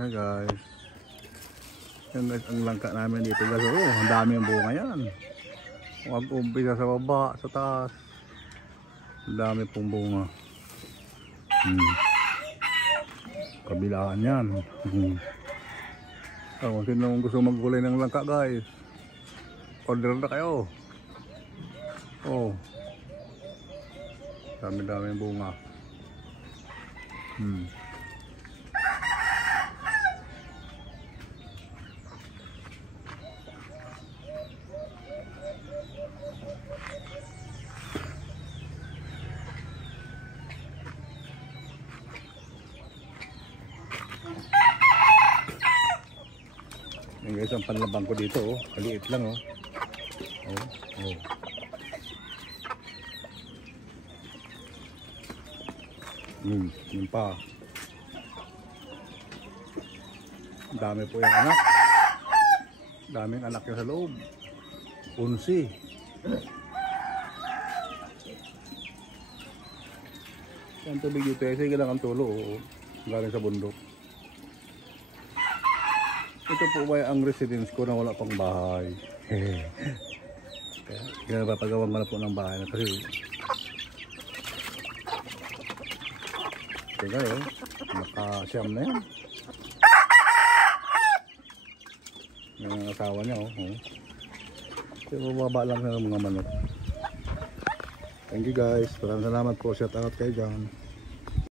Hi guys. Yan guys, ang langka namin dito guys. Oh, ang dami ang bunga yan. Huwag umpisa sa baba, sa taas. Ang dami pong bunga. Kabilaan yan. Kung sino gusto magkulay ng langka guys, order na kayo. Oh, dami-dami bunga. Yan guys, ang panlabang ko dito, oh. Kaliit lang, oh. Oh. Yun pa. Dami po yung anak. Daming anak yung sa loob. 11. Yan tubig dito, sige lang ang tulo, oh. Galing sa bundok. Ito po ba ang residence ko na wala pang bahay. Kaya napapagawan ko na po ng bahay na kasi ito kayo, naka-siyam na yan. Yung asawa niya, oh. Kaya bababa lang ng mga manok. Thank you guys, maraming salamat po, shout out kayo dyan.